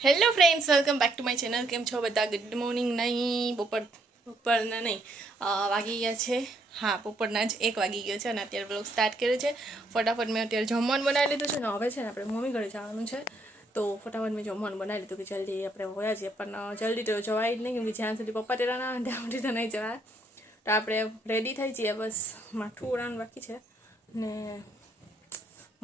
Hello friends, welcome back to my channel. કેમ છો બધા? ગુડ મોર્નિંગ નહીં, બપોરના નહીં, વાગી ગયા છે. હા, બપોરના જ 1 વાગી ગયો છે અને અત્યારે બ્લોગ સ્ટાર્ટ કર્યો છે. ફટાફટ મેં અત્યારે જમવાનું બનાવી લીધું છે ને હવે છે ને આપણે મમ્મી ઘરે જવાનું છે. તો ફટાફટ મેં જમવાનું બનાવી લીધું કે જલ્દી આપણે હોયા છીએ, પણ જલ્દી તો જવાય જ નહીં, કેમ કે જ્યાં સુધી પપ્પા તેરા ના આવે ત્યાં સુધી તો નહીં જવાય. તો આપણે રેડી થઈ જઈએ, બસ માથું ઓળાનું બાકી છે ને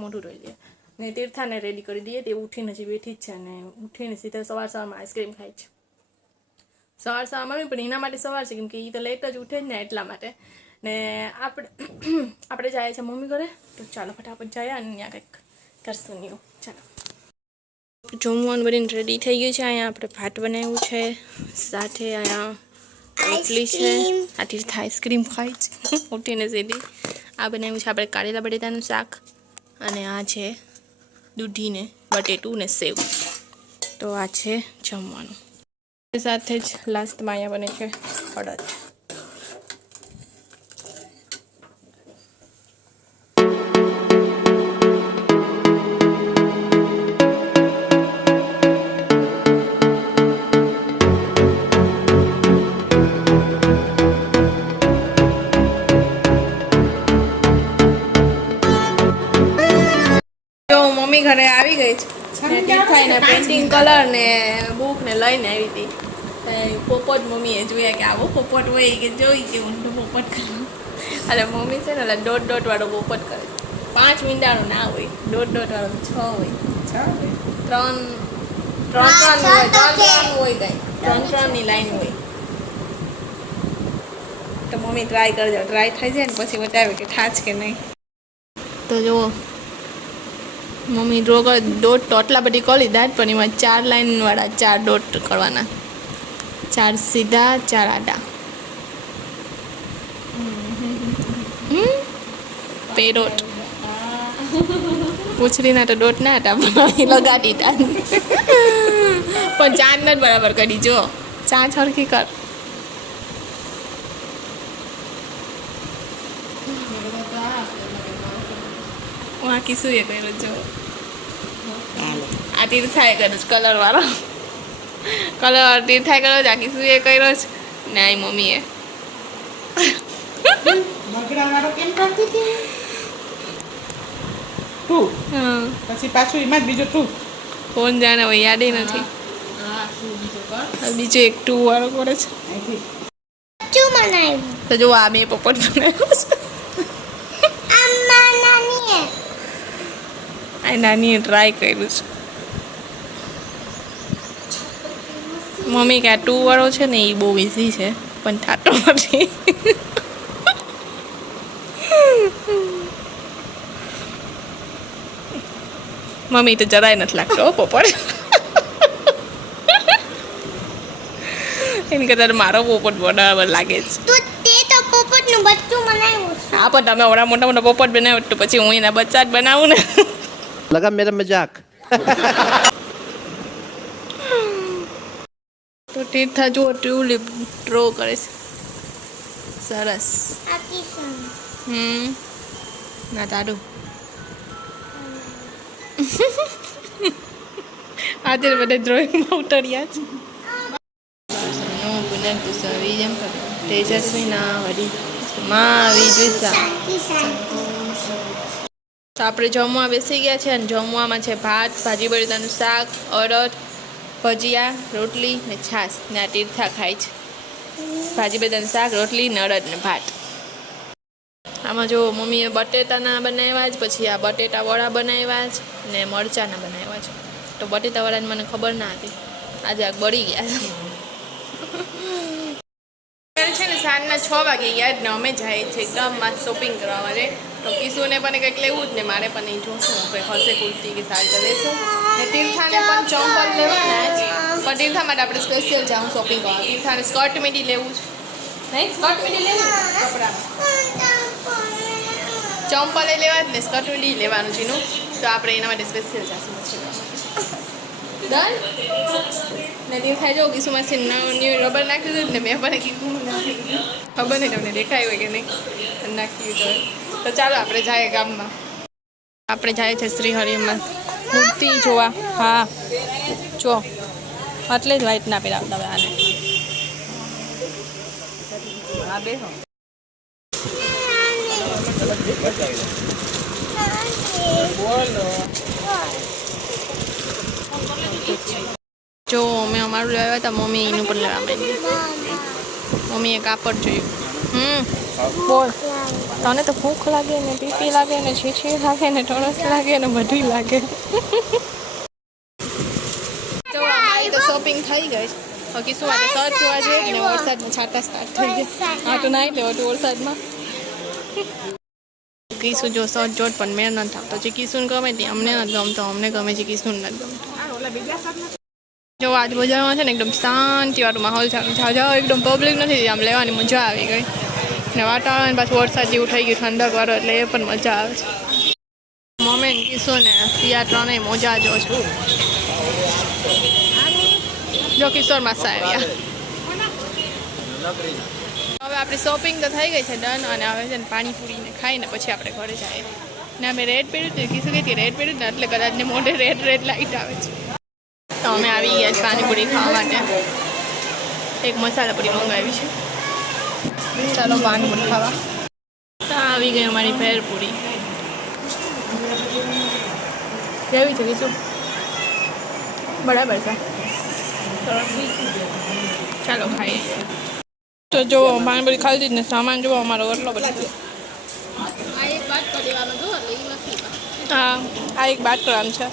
મોઢું ધોઈ લઈએ ને તીર્થાને રેડી કરી દઈએ. તે ઉઠીને હજી બેઠી જ છે અને ઉઠીને સીધા સવારમાં આઈસ્ક્રીમ ખાય છે. સવારમાં પણ એના માટે સવાર છે, કેમ કે એ તો લેટ જ ઉઠે જ ને, એટલા માટે. ને આપણે જાય છે મમ્મી ઘરે, તો ચાલો ફટાફટ જાય અને ત્યાં કંઈક કરશું નહીં. ચાલો, જમવાનું બનીને રેડી થઈ ગયું છે. અહીંયા આપણે ભાત બનાવ્યું છે, સાથે અહીંયા રોટલી છે. આ તીર્થા આઈસ્ક્રીમ ખાય છે ઉઠીને સીધી. આ બનાવ્યું છે આપણે કારેલા બટેટાનું શાક, અને આ છે દૂધીને બટેટું ને સેવ. તો આ છે જમવાનું. સાથે જ લાસ્ટમાં અહીંયા બને છે અડદ. મમ્મી ઘરે આવી ગઈ છે, તીર્થાઈને પેઇન્ટિંગ કલર ને બુક ને લઈને આવી હતી. પોપટ મમ્મીએ જોયા કે આવો પોપટ હોય કે જોઈ કે હું તો પોપટ કરું. એટલે મમ્મી છે ને એટલે ડોટ વાળો પોપટ કરે. 5 મીંડાનો ના હોય, ડોટ વાળો 6 હોય, 3 હોય, કઈ 3 ની લાઈન હોય. તો મમ્મી ટ્રાય કરજો, ટ્રાય થઈ જાય ને પછી બતાવે કે થાચ કે નહીં. તો જુઓ મમ્મી ડ્રો કર, ડોટ તો આટલા બધી કરી લીધા, પણ એમાં 4 લાઈન વાળા 4 ડોટ કરવાના, 4 સીધા 4 આડા. પેરોટ પૂછડીના તો ડોટ ના હતા, લગાડી હતા પણ ચાંદ જ બરાબર કરી. જો ચાંદ સરખી કર. બાકી શું એ કર્યું? જો આ તીર્થાએ કર્યો છે કલર વાળો, કલર તીર્થાએ કર્યો છે. આખી શું એ કર્યો છે ને આ મમ્મીએ. પછી પાછું એમાં જ બીજો 2 કોણ જાણે, હવે યાદ નથી. બીજો એક 2 વાળો કરે છે. તો જો આ બે પોપટ બનાવ્યો છે. આ નાનીએ ટ્રાય કર્યું છે. મમ્મી કે આ 2 વાળો છે ને એ બહુ ઇઝી છે, પણ થાતો નથી. મમ્મી તો જરાય નથી લાગતો પોપટ. એને કદાચ મારો પોપટ બરાબર લાગે છે. હા, પણ તમે ઓડા મોટા પોપટ બનાવ્યો તો પછી હું એના બચ્ચા જ બનાવું ને. લગા મેરા મજાક. તો તીર્થા જો ટ્યુલિપ ડ્રો કરે છે. સરસ. ના તારું આજે બધા ડ્રોઈંગમાં ઉતર્યા છે. તેજસ્વી ના વડી માં વિદ્વિષા. તો આપણે જમવા બેસી ગયા છે, અને જમવામાં છે ભાત, ભાજી બટેટાનું શાક, અડદ, ભજીયા, રોટલી ને છાશ. ને આ તીર્થા ખાય છે ભાજી બટેટાનું શાક, રોટલી ને અડદ ને ભાત. આમાં જો મમ્મીએ બટેટાના બનાવ્યા જ, પછી આ બટેટા વડા બનાવ્યા જ ને મરચાંના બનાવ્યા છે. તો બટેટા વડાની મને ખબર ના હતી, આજે આ બળી ગયા છે ને. સાંજના 6 વાગે ગયા ને અમે જાય છે ગામમાં શોપિંગ કરવા માટે. તો કિશુને પણ કંઈક લેવું જ ને, મારે પણ એ જોશું કંઈક હશે કુર્તી કે સાડી તો લેશું. ને તીર્થાને પણ ચંપલ લેવાના જ, પણ તીર્થા માટે આપણે સ્પેશિયલ જાઉં શોપિંગ કરવા. તીર્થાને સ્કર્ટ મીડી લેવું છે. નહીં, સ્કર્ટ મીડી લેવું કપડામાં, ચંપલે લેવા જ ને, સ્કર્ટ મીડી લેવાનું છે એનું. તો આપણે એના માટે સ્પેશિયલ જાશું પછી. ડન ને તીર્થા જો કિશુ મશીન ન્યુ રબર નાખી દીધું ને, મેં પણ કીધું ખબર નહીં તમને દેખાય હોય કે નહીં, નાખ્યું તો ચાલો આપણે જઈએ ગામમાં. આપણે જાય છે શ્રી હરિમાં મૂર્તિ જોવા. હા જો એટલે જ વ્હાઈટ ના પહેરાવતા હવે આને જો અમે અમારું લેવા હતા મમ્મી એનું પણ લેવા માંડી મમ્મીએ કાપડ જોયું બોલ તને તો ભૂખ લાગે ને પીપી લાગે ને છીછી લાગે ને ટણસ લાગે ને બધું લાગે તો અમારી તો શોપિંગ થઈ ગઈ બાકી શું માટે સર્ચ જોવા જોઈએ ને વરસાદમાં છાંટા સ્ટાર્ટ થઈ ગયા હા તો નાઈ લેવા તો વરસાદમાં કીશું જો સર્ચ જોત પણ મેળ નથી થતો જે કીશું ગમે તે અમને નથી ગમતો અમને ગમે છે કીશું નથી ગમતો જો આજ બજારમાં છે ને એકદમ શાંતિવાળું માહોલ ચાલુ છે જાઓ એકદમ પબ્લિક નથી આમ લેવાની મજા આવી ગઈ ને વાતાવરણ પાછું વરસાદ જેવું થઈ ગયું ઠંડક વાળો એટલે એ પણ મજા આવે છે મમ્મી ને કીશું ને પિયા ત્રણેય મોજા જો છું જો કિશોર માસા આવ્યા હવે આપણી શોપિંગ તો થઈ ગઈ છે ડન અને હવે છે ને પાણીપુરીને ખાઈને પછી આપણે ઘરે જઈએ ને અમે રેડ પહેર્યું હતું કીધું કે રેડ પહેર્યું ને એટલે કદાચ ને મોઢે રેડ લાઈટ આવે છે તો અમે આવી ગયા છીએ પાણીપુરી ખાવા માટે એક મસાલા પૂરી મંગાવી છે ચાલો પાણીપુરી ખાવા તો આવી ગઈ અમારી ભેળપુરી કેવી છે કીધું બરાબર છે ચાલો ખાઈએ તો જુઓ પાણીપુરી ખાઈ દીધી ને સામાન જુઓ અમારો એટલો બધો હા આ એક બાદ કરવાનું છે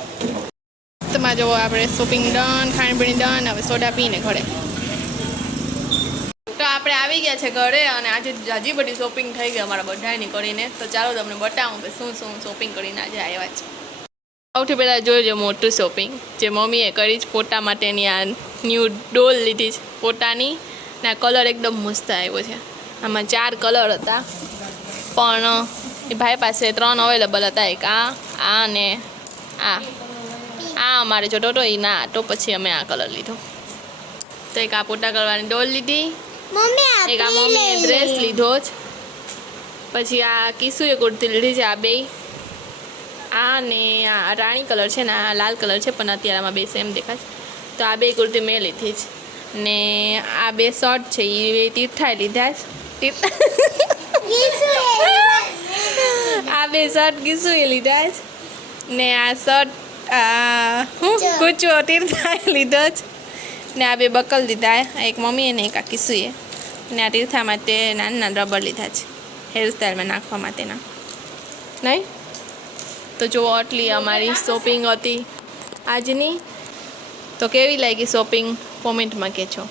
તમારે જુઓ આપણે શોપિંગ ડન ખાણીપીણી ડન હવે સોડા પીને ઘરે તો આપણે આવી ગયા છે ઘરે અને આજે હજી બધી શોપિંગ થઈ ગઈ અમારા બધાની કરીને તો ચાલો તમને બતાવું કે શું શું શોપિંગ કરીને આજે આવ્યા છે સૌથી પહેલાં જોઈજો મોટું શોપિંગ જે મમ્મીએ કરી છે પોતા માટેની આ ન્યૂ ડોલ લીધી છે પોતાની ને આ કલર એકદમ મસ્ત આવ્યો છે આમાં 4 કલર હતા પણ એ ભાઈ પાસે 3 અવેલેબલ હતા એક આ ને આ અમારે જોતો હતો એ ના તો પછી અમે આ કલર લીધો તો એક આ પોતા કરવાની ડોલ લીધી એક આ મમ્મીએ ડ્રેસ લીધો જ પછી આ કિશુએ કુર્તી લીધી છે આ બે આ ને આ રાણી કલર છે ને આ લાલ કલર છે પણ અત્યારે આમાં બે સેમ દેખાય તો આ બે કુર્તી મેં લીધી જ ને આ બે શર્ટ છે એ તીર્થાએ લીધા જ આ બે શર્ટ કિશુએ લીધા જ ને આ શર્ટ કૂચો તીર્થાએ લીધો જ ને આ બે બકલ લીધા એક મમ્મીએ ને એક આ કિશુએ ને આ તીર્થા માટે નાના રબર લીધા છે હેરસ્ટાઈલમાં નાખવા માટેના નહીં તો જો આટલી અમારી શોપિંગ હતી આજની તો કેવી લાગી શોપિંગ કોમેન્ટમાં કહેજો